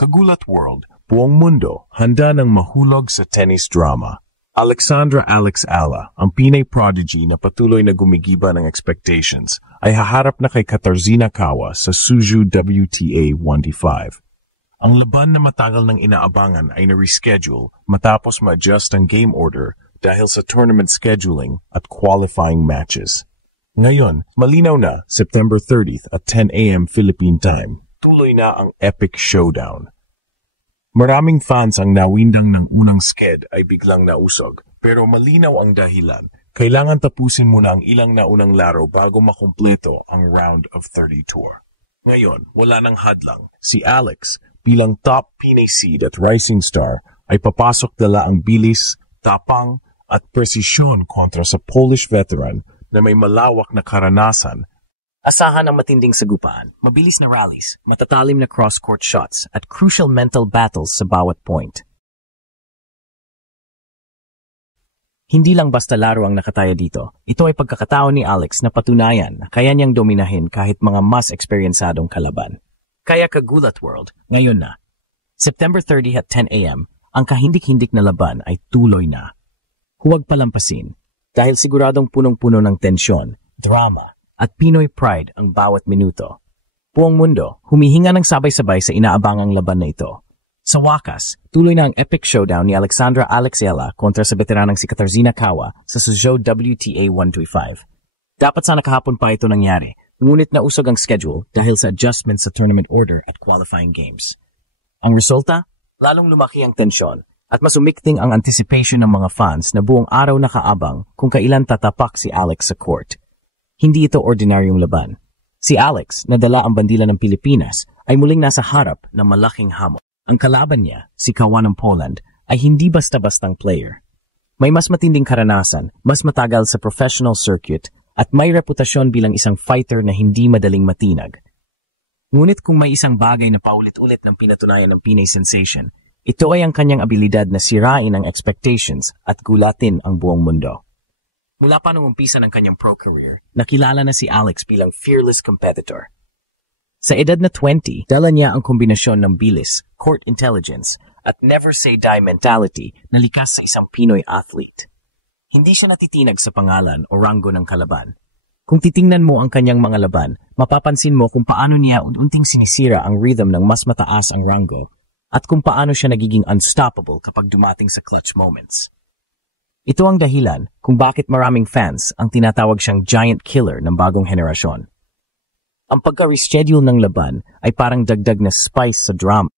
Kagulat World, buong mundo, handa ng mahulog sa tennis drama. Alexandra Alex Ala, ang Pinay prodigy na patuloy na gumigiba ng expectations, ay haharap na kay Katarzyna Kawa sa Suzhou WTA 105. Ang laban na matagal ng inaabangan ay na-reschedule matapos ma-adjust ang game order dahil sa tournament scheduling at qualifying matches. Ngayon, malinaw na September 30th at 10 a.m. Philippine time. Tuloy na ang epic showdown. Maraming fans ang nawindang ng unang sked ay biglang nausog, pero malinaw ang dahilan. Kailangan tapusin muna ang ilang naunang laro bago makumpleto ang round of 30 tour. Ngayon, wala nang hadlang. Si Alex, bilang top Pinay seed at rising star, ay papasok dala ang bilis, tapang, at presisyon kontra sa Polish veteran na may malawak na karanasan. Asahan ang matinding sagupaan, mabilis na rallies, matatalim na cross-court shots, at crucial mental battles sa bawat point. Hindi lang basta laro ang nakataya dito. Ito ay pagkakataon ni Alex na patunayan na kaya niyang dominahin kahit mga mas eksperyensadong kalaban. Kaya Kagulat World, ngayon na. September 30 at 10 a.m., ang kahindik-hindik na laban ay tuloy na. Huwag palampasin, dahil siguradong punong-puno ng tensyon, drama, at Pinoy pride ang bawat minuto. Buong mundo, humihinga ng sabay-sabay sa inaabangang laban na ito. Sa wakas, tuloy na ang epic showdown ni Alexandra Alex Ala kontra sa veteranang si Katarzyna Kawa sa Suzhou WTA 125. Dapat sana kahapon pa ito nangyari, ngunit nausog ang schedule dahil sa adjustments sa tournament order at qualifying games. Ang resulta? Lalong lumaki ang tensyon at mas umikting ang anticipation ng mga fans na buong araw nakaabang kung kailan tatapak si Alex sa court. Hindi ito ordinaryong laban. Si Alex, na dala ang bandila ng Pilipinas, ay muling nasa harap ng malaking hamon. Ang kalaban niya, si Kawa ng Poland, ay hindi basta-bastang player. May mas matinding karanasan, mas matagal sa professional circuit, at may reputasyon bilang isang fighter na hindi madaling matinag. Ngunit kung may isang bagay na paulit-ulit ng pinatunayan ng Pinay sensation, ito ay ang kanyang abilidad na sirain ang expectations at gulatin ang buong mundo. Mula pa nung umpisa ng kanyang pro career, nakilala na si Alex bilang fearless competitor. Sa edad na 20, dala niya ang kombinasyon ng bilis, court intelligence, at never say die mentality na likas sa isang Pinoy athlete. Hindi siya natitinag sa pangalan o ranggo ng kalaban. Kung titingnan mo ang kanyang mga laban, mapapansin mo kung paano niya unting sinisira ang rhythm ng mas mataas ang ranggo at kung paano siya nagiging unstoppable kapag dumating sa clutch moments. Ito ang dahilan kung bakit maraming fans ang tinatawag siyang giant killer ng bagong henerasyon. Ang pagka-reschedule ng laban ay parang dagdag na spice sa drama.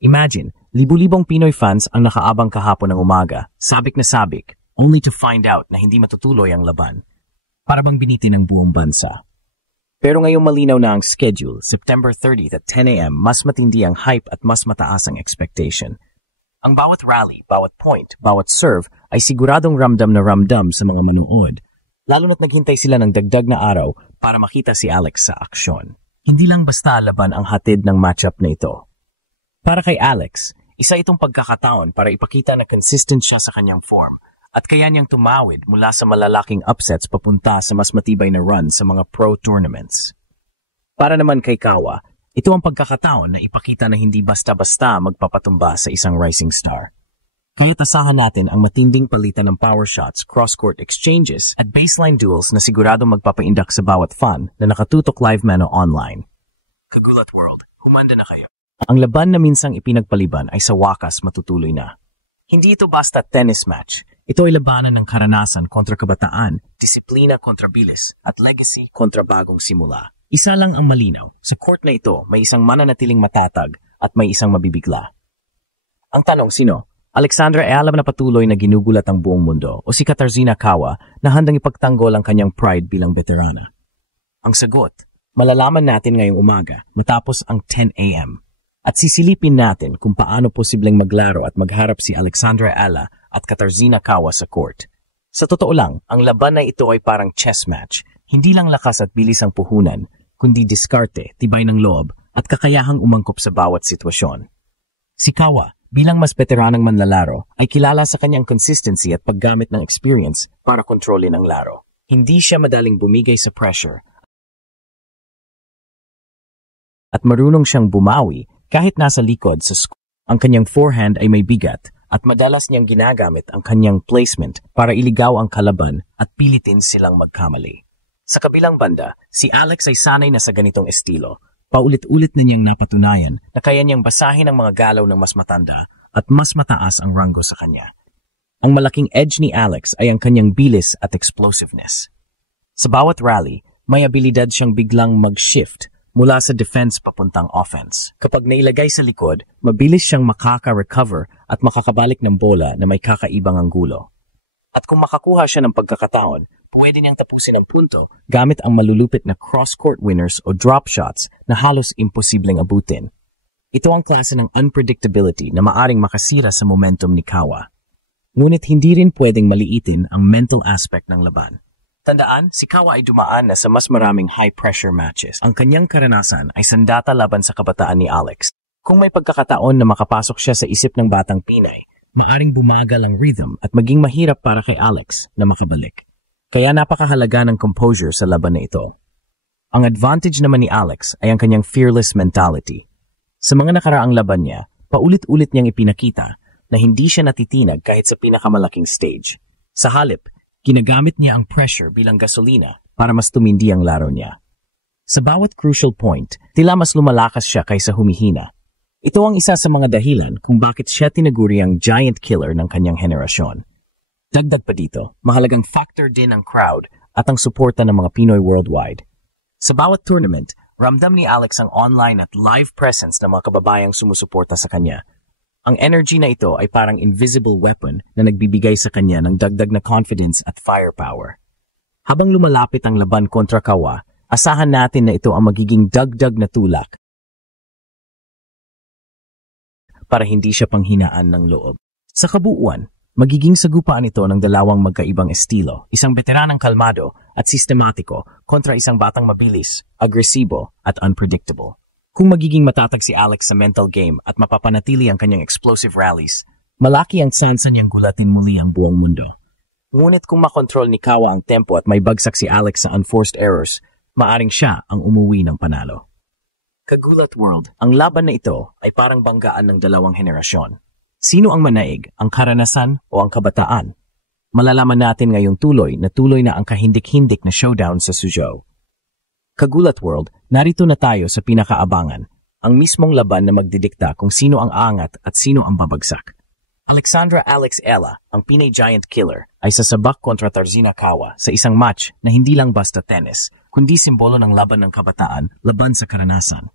Imagine, libu-libong Pinoy fans ang nakaabang kahapon ng umaga, sabik na sabik, only to find out na hindi matutuloy ang laban. Para bang binitin ng buong bansa. Pero ngayong malinaw na ang schedule, September 30 at 10 a.m., mas matindi ang hype at mas mataas ang expectation. Ang bawat rally, bawat point, bawat serve ay siguradong ramdam na ramdam sa mga manood. Lalo na't naghintay sila ng dagdag na araw para makita si Alex sa aksyon. Hindi lang basta laban ang hatid ng matchup na ito. Para kay Alex, isa itong pagkakataon para ipakita na consistent siya sa kanyang form at kaya niyang tumawid mula sa malalaking upsets papunta sa mas matibay na run sa mga pro tournaments. Para naman kay Kawa, ito ang pagkakataon na ipakita na hindi basta-basta magpapatumba sa isang rising star. Kaya tasahan natin ang matinding palitan ng power shots, cross-court exchanges, at baseline duels na siguradong magpapaindak sa bawat fan na nakatutok live man o online. Kagulat World, humanda na kayo. Ang laban na minsang ipinagpaliban ay sa wakas matutuloy na. Hindi ito basta tennis match. Ito ay labanan ng karanasan kontra kabataan, disiplina kontra bilis, at legacy kontra bagong simula. Isa lang ang malinaw, sa court na ito may isang mananatiling matatag at may isang mabibigla. Ang tanong sino? Alexandra ay alam na patuloy na ginugulat ang buong mundo o si Katarzyna Kawa na handang ipagtanggol ang kanyang pride bilang veterana? Ang sagot, malalaman natin ngayong umaga matapos ang 10 a.m. At sisilipin natin kung paano posibleng maglaro at magharap si Alexandra Ala at Katarzyna Kawa sa court. Sa totoo lang, ang laban na ito ay parang chess match. Hindi lang lakas at bilis ang puhunan, kundi diskarte, tibay ng loob, at kakayahang umangkop sa bawat sitwasyon. Si Kawa, bilang mas veteranang manlalaro, ay kilala sa kanyang consistency at paggamit ng experience para kontrolin ang laro. Hindi siya madaling bumigay sa pressure at marunong siyang bumawi kahit nasa likod sa school. Ang kanyang forehand ay may bigat at madalas niyang ginagamit ang kanyang placement para iligaw ang kalaban at pilitin silang magkamali. Sa kabilang banda, si Alex ay sanay na sa ganitong estilo. Paulit-ulit na niyang napatunayan na kaya niyang basahin ang mga galaw ng mas matanda at mas mataas ang ranggo sa kanya. Ang malaking edge ni Alex ay ang kanyang bilis at explosiveness. Sa bawat rally, may abilidad siyang biglang mag-shift mula sa defense papuntang offense. Kapag nailagay sa likod, mabilis siyang makaka-recover at makakabalik ng bola na may kakaibang anggulo. At kung makakuha siya ng pagkakataon, pwede niyang tapusin ang punto gamit ang malulupit na cross-court winners o drop shots na halos imposibleng abutin. Ito ang klase ng unpredictability na maaring makasira sa momentum ni Kawa. Ngunit hindi rin pwedeng maliitin ang mental aspect ng laban. Tandaan, si Kawa ay dumaan na sa mas maraming high-pressure matches. Ang kanyang karanasan ay sandata laban sa kabataan ni Alex. Kung may pagkakataon na makapasok siya sa isip ng batang Pinay, maaring bumagal ang rhythm at maging mahirap para kay Alex na makabalik. Kaya napakahalaga ng composure sa laban na ito. Ang advantage naman ni Alex ay ang kanyang fearless mentality. Sa mga nakaraang laban niya, paulit-ulit niyang ipinakita na hindi siya natitinag kahit sa pinakamalaking stage. Sa halip, ginagamit niya ang pressure bilang gasolina para mas tumindi ang laro niya. Sa bawat crucial point, tila mas lumalakas siya kaysa humihina. Ito ang isa sa mga dahilan kung bakit siya tinaguri ang giant killer ng kanyang henerasyon. Dagdag pa dito, mahalagang factor din ang crowd at ang suporta ng mga Pinoy worldwide. Sa bawat tournament, ramdam ni Alex ang online at live presence ng mga kababayang sumusuporta sa kanya. Ang energy na ito ay parang invisible weapon na nagbibigay sa kanya ng dagdag na confidence at firepower. Habang lumalapit ang laban kontra Kawa, asahan natin na ito ang magiging dagdag na tulak para hindi siya panghinaan ng loob. Sa kabuuan, magiging sagupaan ito ng dalawang magkaibang estilo, isang veteranang kalmado at sistematiko kontra isang batang mabilis, agresibo at unpredictable. Kung magiging matatag si Alex sa mental game at mapapanatili ang kanyang explosive rallies, malaki ang tsansa niyang gulatin muli ang buong mundo. Ngunit kung makontrol ni Kawa ang tempo at may bagsak si Alex sa unforced errors, maaring siya ang umuwi ng panalo. Kagulat World, ang laban na ito ay parang banggaan ng dalawang henerasyon. Sino ang manaig, ang karanasan o ang kabataan? Malalaman natin ngayong tuloy na ang kahindik-hindik na showdown sa Suzhou. Kagulat World, narito na tayo sa pinakaabangan, ang mismong laban na magdidikta kung sino ang angat at sino ang babagsak. Alexandra Alex Ella, ang Pinay Giant Killer, ay sasabak kontra Tarzina Kawa sa isang match na hindi lang basta tennis, kundi simbolo ng laban ng kabataan laban sa karanasan.